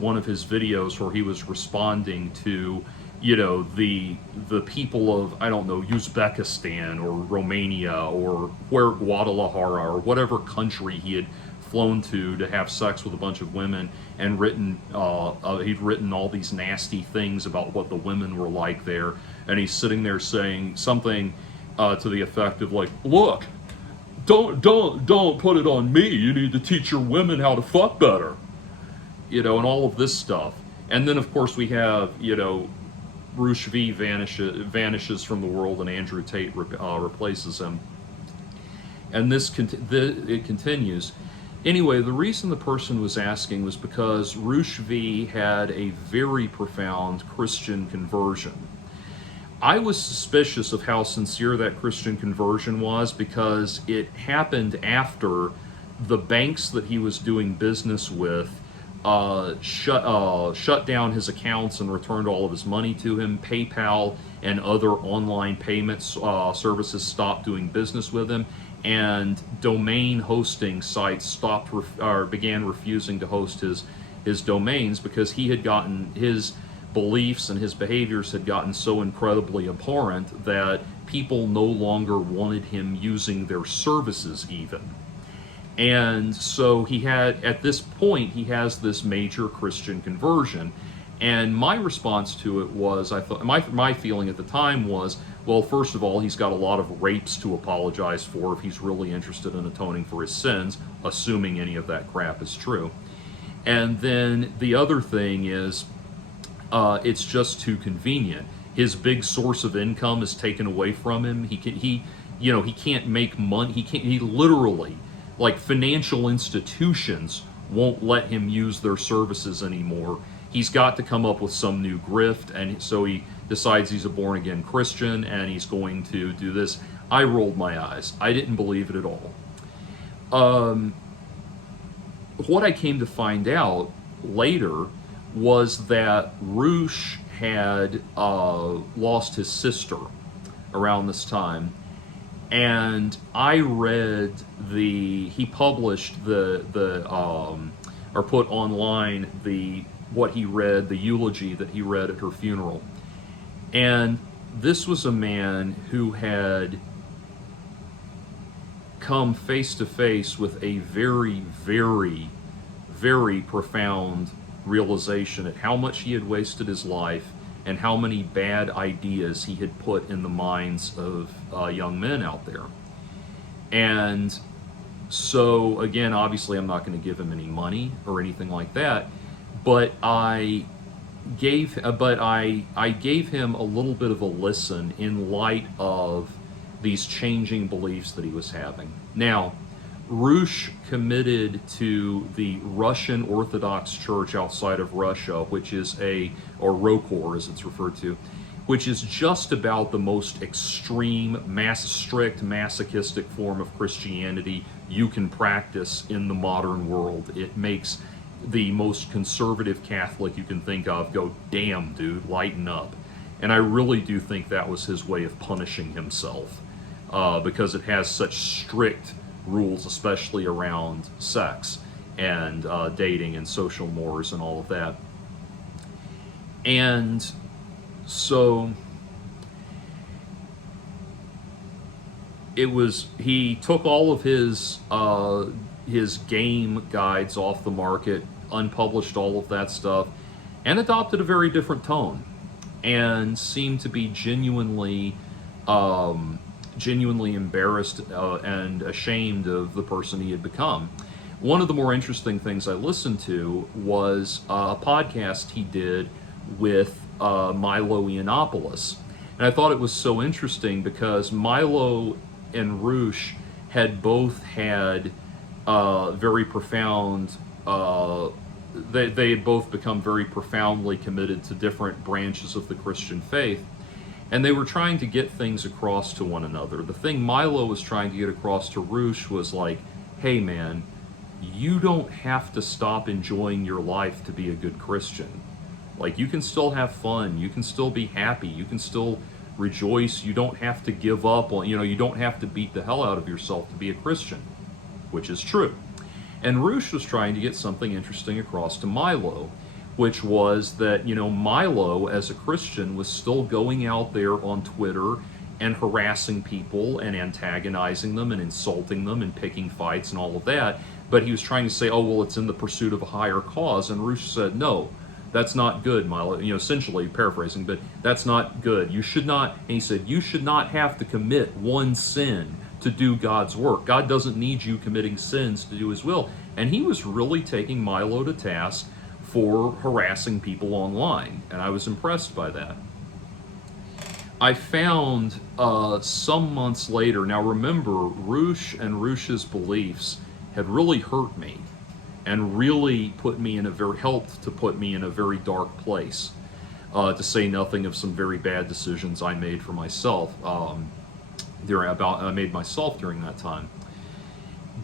one of his videos where he was responding to, you know, the people of, I don't know, Uzbekistan or Romania or Guadalajara or whatever country he had flown to have sex with a bunch of women, and he'd written all these nasty things about what the women were like there, and he's sitting there saying something to the effect of like, "Look, don't put it on me. You need to teach your women how to fuck better," and all of this stuff. And then of course we have Roosh V vanishes from the world, and Andrew Tate replaces him. And it continues. Anyway, the reason the person was asking was because Roosh V had a very profound Christian conversion. I was suspicious of how sincere that Christian conversion was because it happened after the banks that he was doing business with shut down his accounts and returned all of his money to him. PayPal and other online payments services stopped doing business with him, and domain hosting sites began refusing to host his domains because he had gotten his beliefs and his behaviors had gotten so incredibly abhorrent that people no longer wanted him using their services even. And so at this point, he has this major Christian conversion. And my response to it was, I thought, my feeling at the time was, well, first of all, he's got a lot of rapes to apologize for if he's really interested in atoning for his sins, assuming any of that crap is true. And then the other thing is, it's just too convenient. His big source of income is taken away from him. He can't make money. He literally, like, financial institutions won't let him use their services anymore. He's got to come up with some new grift, and so he decides he's a born-again Christian, and he's going to do this. I rolled my eyes. I didn't believe it at all. What I came to find out later was that Roosh had lost his sister around this time, and I read he published or put online what he read, the eulogy that he read at her funeral. And this was a man who had come face to face with a very, very, very profound realization at how much he had wasted his life and how many bad ideas he had put in the minds of young men out there. And so, again, obviously I'm not going to give him any money or anything like that, but I gave him a little bit of a listen in light of these changing beliefs that he was having. Now, Roosh committed to the Russian Orthodox Church outside of Russia, which is or Rokor as it's referred to, which is just about the most extreme, strict, masochistic form of Christianity you can practice in the modern world. It makes the most conservative Catholic you can think of go, damn, dude, lighten up. And I really do think that was his way of punishing himself, because it has such strict rules, especially around sex and dating and social mores and all of that. And so he took all of his game guides off the market, unpublished all of that stuff, and adopted a very different tone, and seemed to be genuinely embarrassed and ashamed of the person he had become. One of the more interesting things I listened to was a podcast he did with Milo Yiannopoulos. And I thought it was so interesting because Milo and Roosh had both had very profound, they had both become very profoundly committed to different branches of the Christian faith. And they were trying to get things across to one another. The thing Milo was trying to get across to Roosh was like, hey man, you don't have to stop enjoying your life to be a good Christian. Like, you can still have fun, you can still be happy, you can still rejoice, you don't have to give up on, you don't have to beat the hell out of yourself to be a Christian, which is true. And Roosh was trying to get something interesting across to Milo, which was that, Milo, as a Christian, was still going out there on Twitter and harassing people and antagonizing them and insulting them and picking fights and all of that. But he was trying to say, oh, well, it's in the pursuit of a higher cause. And Roosh said, no, That's not good, Milo. Essentially paraphrasing, but that's not good. You should not, and he said, you should not have to commit one sin to do God's work. God doesn't need you committing sins to do his will. And he was really taking Milo to task for harassing people online, and I was impressed by that. I found some months later, now remember, Roosh and Roosh's beliefs had really hurt me and really helped to put me in a very dark place, to say nothing of some very bad decisions I made for myself, I made myself during that time.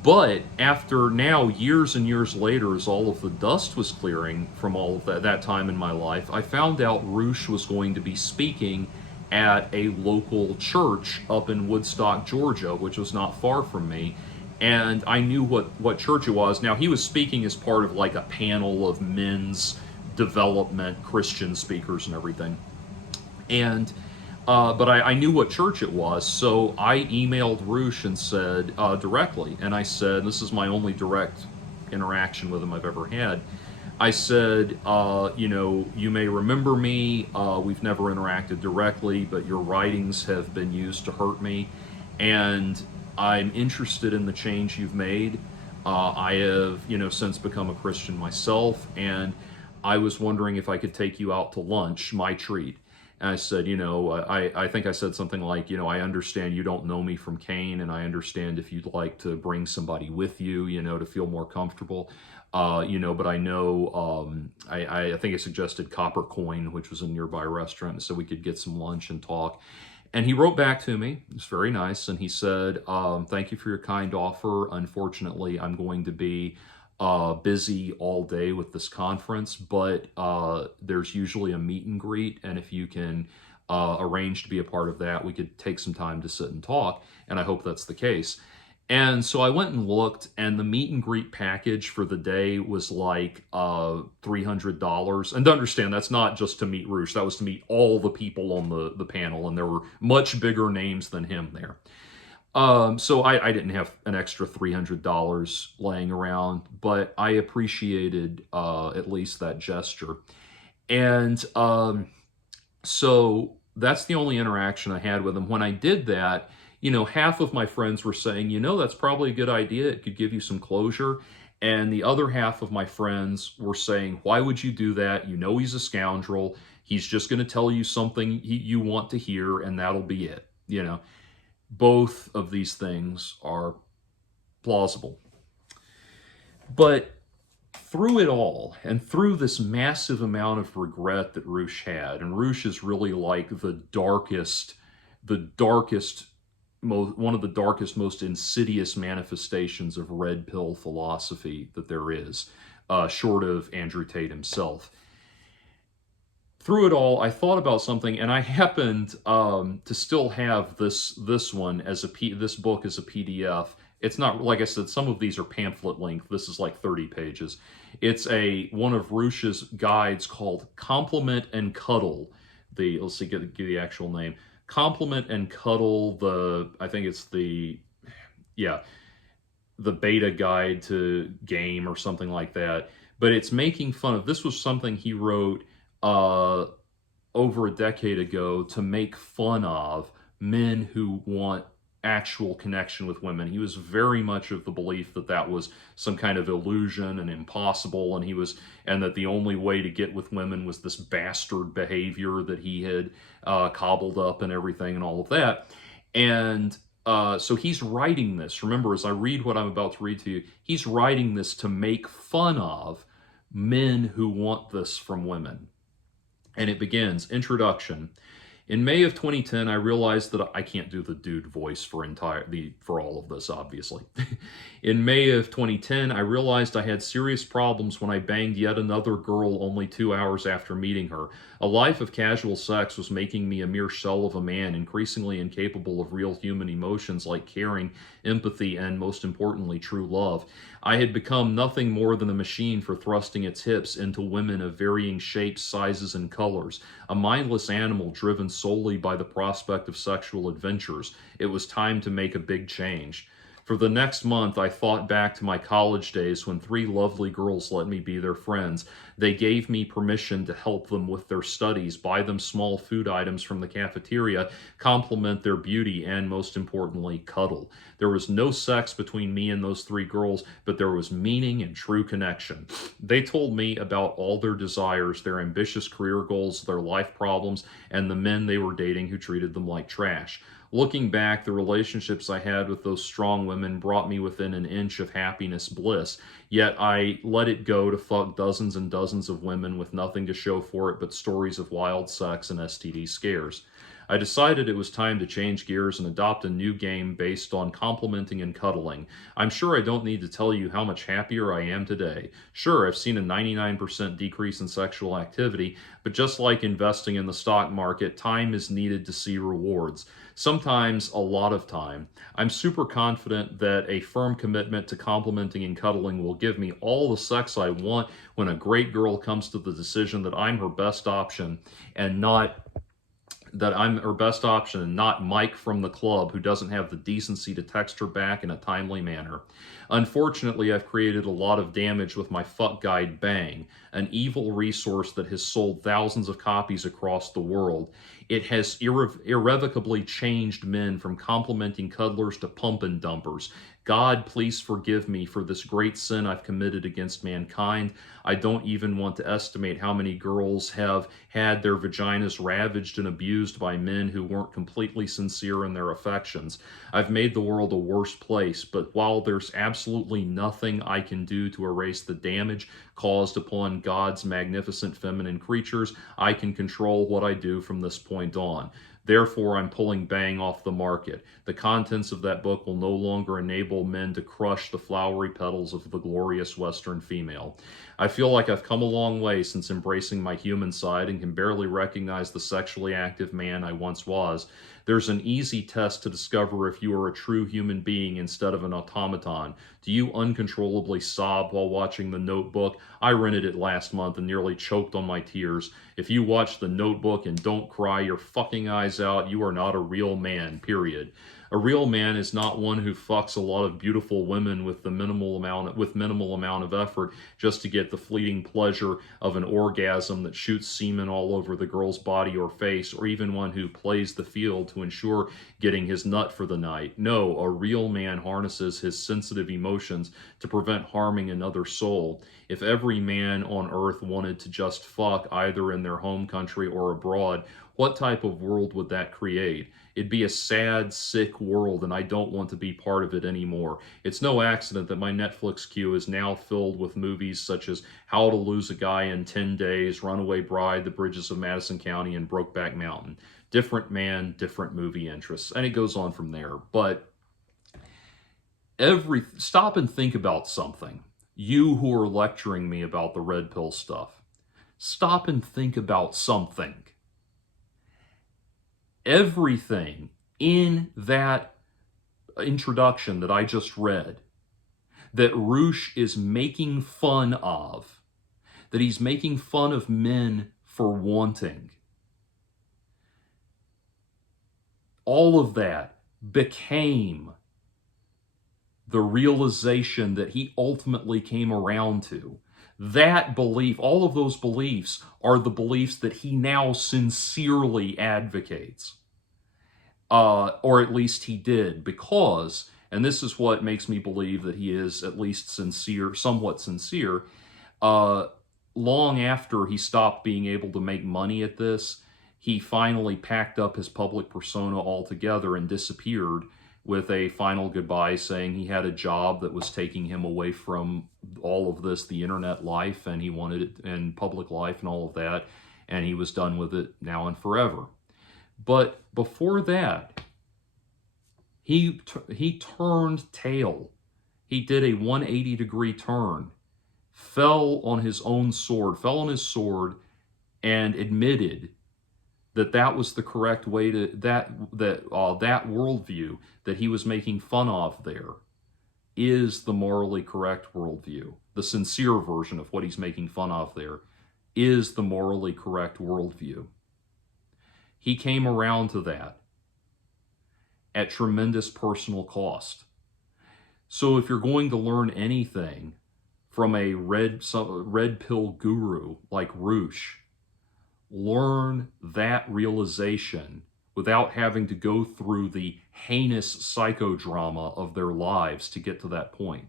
But after now, years and years later, as all of the dust was clearing from all of that time in my life, I found out Roosh was going to be speaking at a local church up in Woodstock, Georgia, which was not far from me. And I knew what church it was. Now, he was speaking as part of like a panel of men's development Christian speakers and everything. And but I knew what church it was, so I emailed Roosh and said directly, and I said, this is my only direct interaction with him I've ever had. I said, you may remember me, we've never interacted directly, but your writings have been used to hurt me, and I'm interested in the change you've made. I have, since become a Christian myself, and I was wondering if I could take you out to lunch, my treat. And I said, I think I said something like, I understand you don't know me from Cain, and I understand if you'd like to bring somebody with you, to feel more comfortable, but I know, I think I suggested Copper Coin, which was a nearby restaurant, so we could get some lunch and talk. And he wrote back to me. It was very nice, and he said, thank you for your kind offer. Unfortunately, I'm going to be busy all day with this conference, but there's usually a meet and greet, and if you can arrange to be a part of that, we could take some time to sit and talk, and I hope that's the case. And so I went and looked, and the meet and greet package for the day was like $300. And to understand, that's not just to meet Roosh, that was to meet all the people on the panel, and there were much bigger names than him there. So I didn't have an extra $300 laying around, but I appreciated at least that gesture. And so that's the only interaction I had with him. When I did that, half of my friends were saying, that's probably a good idea. It could give you some closure. And the other half of my friends were saying, why would you do that? He's a scoundrel. He's just going to tell you something you want to hear, and that'll be it. Both of these things are plausible. But through it all, and through this massive amount of regret that Roosh had, and Roosh is really like one of the darkest, most insidious manifestations of red pill philosophy that there is, short of Andrew Tate himself. Through it all, I thought about something, and I happened to still have this one as this book as a PDF. It's not, like I said, some of these are pamphlet length. This is like 30 pages. It's one of Roosh's guides called Compliment and Cuddle. Let's see, give the actual name. Compliment and Cuddle. I think it's the beta guide to game or something like that. But it's making fun of. This was something he wrote over a decade ago to make fun of men who want actual connection with women. He was very much of the belief that that was some kind of illusion and impossible, and that the only way to get with women was this bastard behavior that he had cobbled up and everything and all of that. And so he's writing this. Remember, as I read what I'm about to read to you, he's writing this to make fun of men who want this from women. And it begins, introduction. In May of 2010, I realized that I can't do the dude voice for all of this, obviously. In May of 2010, I realized I had serious problems when I banged yet another girl only 2 hours after meeting her. A life of casual sex was making me a mere shell of a man, increasingly incapable of real human emotions like caring, empathy, and, most importantly, true love. I had become nothing more than a machine for thrusting its hips into women of varying shapes, sizes, and colors, a mindless animal driven solely by the prospect of sexual adventures. It was time to make a big change. For the next month, I thought back to my college days when 3 lovely girls let me be their friends. They gave me permission to help them with their studies, buy them small food items from the cafeteria, compliment their beauty, and most importantly, cuddle. There was no sex between me and those 3 girls, but there was meaning and true connection. They told me about all their desires, their ambitious career goals, their life problems, and the men they were dating who treated them like trash. Looking back, the relationships I had with those strong women brought me within an inch of happiness bliss, yet I let it go to fuck dozens and dozens of women with nothing to show for it but stories of wild sex and STD scares. I decided it was time to change gears and adopt a new game based on complimenting and cuddling. I'm sure I don't need to tell you how much happier I am today. Sure, I've seen a 99% decrease in sexual activity, but just like investing in the stock market, time is needed to see rewards. Sometimes a lot of time. I'm super confident that a firm commitment to complimenting and cuddling will give me all the sex I want when a great girl comes to the decision that I'm her best option and not Mike from the club who doesn't have the decency to text her back in a timely manner. Unfortunately, I've created a lot of damage with my fuck guide Bang, an evil resource that has sold thousands of copies across the world. It has irrevocably changed men from complimenting cuddlers to pump and dumpers. God, please forgive me for this great sin I've committed against mankind. I don't even want to estimate how many girls have had their vaginas ravaged and abused by men who weren't completely sincere in their affections. I've made the world a worse place, but while there's absolutely nothing I can do to erase the damage caused upon God's magnificent feminine creatures, I can control what I do from this point on. Therefore, I'm pulling Bang off the market. The contents of that book will no longer enable men to crush the flowery petals of the glorious Western female. I feel like I've come a long way since embracing my human side and can barely recognize the sexually active man I once was. There's an easy test to discover if you are a true human being instead of an automaton. Do you uncontrollably sob while watching The Notebook? I rented it last month and nearly choked on my tears. If you watch The Notebook and don't cry your fucking eyes out, you are not a real man, period. A real man is not one who fucks a lot of beautiful women with minimal amount of effort just to get the fleeting pleasure of an orgasm that shoots semen all over the girl's body or face, or even one who plays the field to ensure getting his nut for the night. No, a real man harnesses his sensitive emotions to prevent harming another soul. If every man on earth wanted to just fuck either in their home country or abroad, what type of world would that create? It'd be a sad, sick world, and I don't want to be part of it anymore. It's no accident that my Netflix queue is now filled with movies such as How to Lose a Guy in 10 Days, Runaway Bride, The Bridges of Madison County, and Brokeback Mountain. Different man, different movie interests. And it goes on from there. But stop and think about something. You who are lecturing me about the red pill stuff. Stop and think about something. Everything in that introduction that I just read, that Roosh is making fun of, that he's making fun of men for wanting, all of that became the realization that he ultimately came around to. That belief, all of those beliefs, are the beliefs that he now sincerely advocates. Or at least he did, because, and this is what makes me believe that he is at least sincere, somewhat sincere, long after he stopped being able to make money at this, he finally packed up his public persona altogether and disappeared with a final goodbye, saying he had a job that was taking him away from all of this, the internet life, and he wanted it in public life and all of that, and he was done with it now and forever. But before that, he turned tail. He did a 180-degree turn, fell on his sword, and admitted that that was the correct way to, that worldview that he was making fun of there is the morally correct worldview. The sincere version of what he's making fun of there is the morally correct worldview. He came around to that at tremendous personal cost. So if you're going to learn anything from a red pill guru like Roosh, learn that realization without having to go through the heinous psychodrama of their lives to get to that point.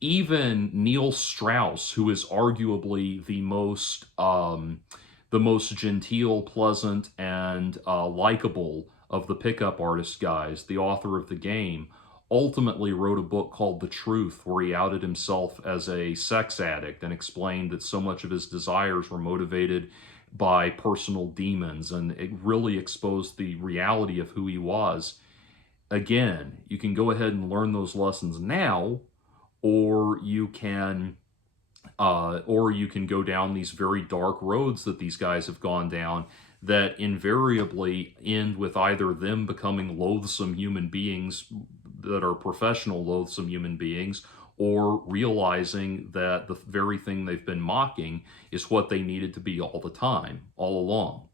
Even Neil Strauss, who is arguably the most genteel, pleasant, and likable of the pickup artist guys, the author of The Game, ultimately wrote a book called The Truth, where he outed himself as a sex addict and explained that so much of his desires were motivated by personal demons, and it really exposed the reality of who he was. Again, you can go ahead and learn those lessons now, or you can go down these very dark roads that these guys have gone down that invariably end with either them becoming loathsome human beings that are professional loathsome human beings, or realizing that the very thing they've been mocking is what they needed to be all the time, all along.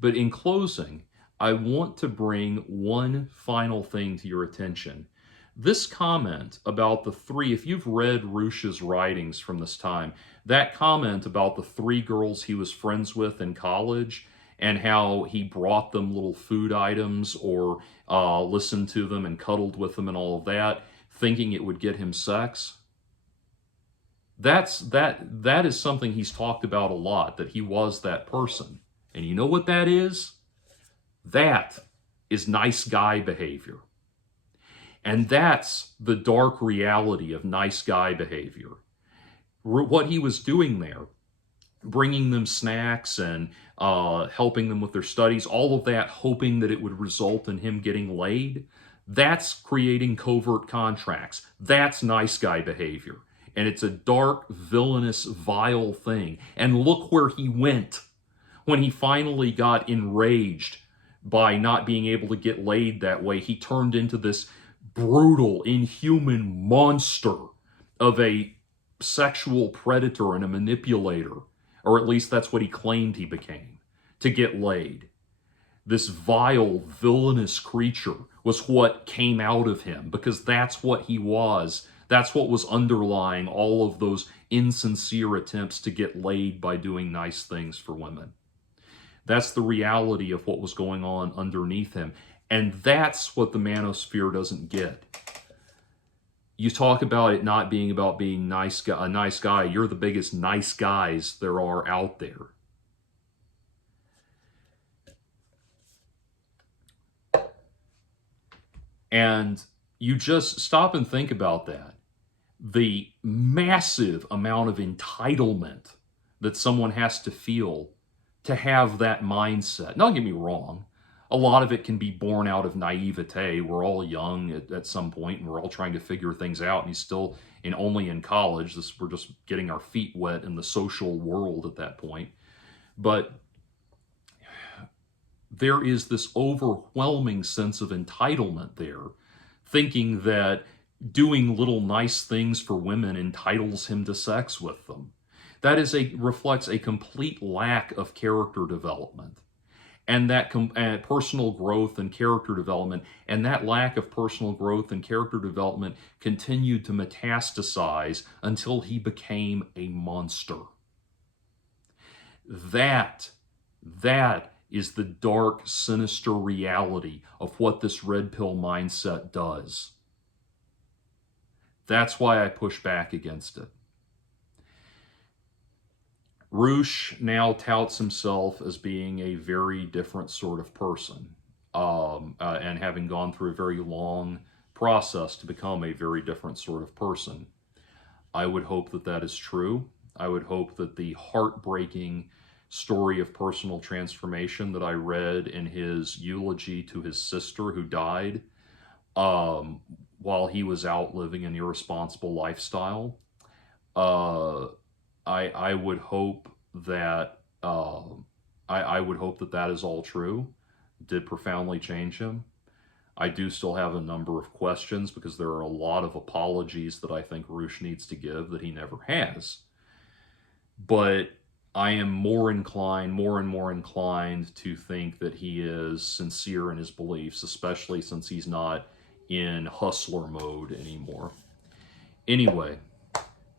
But in closing, I want to bring one final thing to your attention. This comment about the three, if you've read Roosh's writings from this time, that comment about the three girls he was friends with in college and how he brought them little food items or listened to them and cuddled with them and all of that, thinking it would get him sex. That is something he's talked about a lot, that he was that person. And you know what that is? That is nice guy behavior. And that's the dark reality of nice guy behavior. What he was doing there, bringing them snacks and helping them with their studies, all of that, hoping that it would result in him getting laid, that's creating covert contracts. That's nice guy behavior. And it's a dark, villainous, vile thing. And look where he went when he finally got enraged by not being able to get laid that way. He turned into this brutal, inhuman monster of a sexual predator and a manipulator, or at least that's what he claimed he became, to get laid. This vile, villainous creature was what came out of him, because that's what he was. That's what was underlying all of those insincere attempts to get laid by doing nice things for women. That's the reality of what was going on underneath him. And that's what the manosphere doesn't get. You talk about it not being about being a nice guy. You're the biggest nice guys there are out there. And you just stop and think about that. The massive amount of entitlement that someone has to feel to have that mindset. Now, don't get me wrong. A lot of it can be born out of naivete. We're all young at some point, and we're all trying to figure things out. And he's still only in college. We're just getting our feet wet in the social world at that point. But there is this overwhelming sense of entitlement there, thinking that doing little nice things for women entitles him to sex with them. That reflects a complete lack of character development. And that personal growth and character development, and that lack of personal growth and character development continued to metastasize until he became a monster. That is the dark, sinister reality of what this red pill mindset does. That's why I push back against it. Roosh now touts himself as being a very different sort of person, and having gone through a very long process to become a very different sort of person. I would hope that that is true. I would hope that the heartbreaking story of personal transformation that I read in his eulogy to his sister who died while he was out living an irresponsible lifestyle, I would hope that I would hope that that is all true. It did profoundly change him. I do still have a number of questions, because there are a lot of apologies that I think Roosh needs to give that he never has. But I am more and more inclined to think that he is sincere in his beliefs, especially since he's not in hustler mode anymore. Anyway,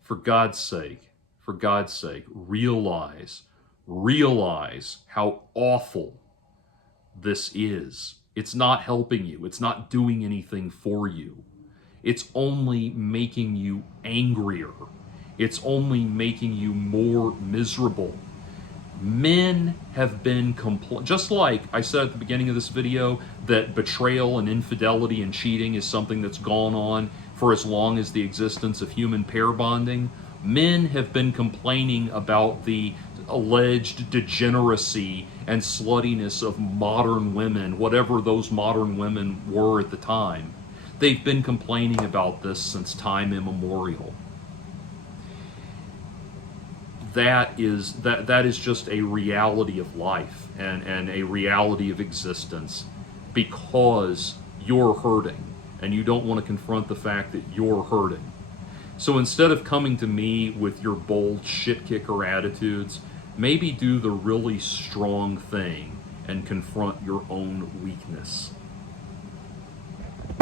for God's sake, realize how awful this is. It's not helping you. It's not doing anything for you. It's only making you angrier. It's only making you more miserable. Men have been just like I said at the beginning of this video, that betrayal and infidelity and cheating is something that's gone on for as long as the existence of human pair bonding. Men have been complaining about the alleged degeneracy and sluttiness of modern women, whatever those modern women were at the time. They've been complaining about this since time immemorial. That is just a reality of life and a reality of existence, because you're hurting and you don't want to confront the fact that you're hurting. So instead of coming to me with your bold shit kicker attitudes, maybe do the really strong thing and confront your own weakness.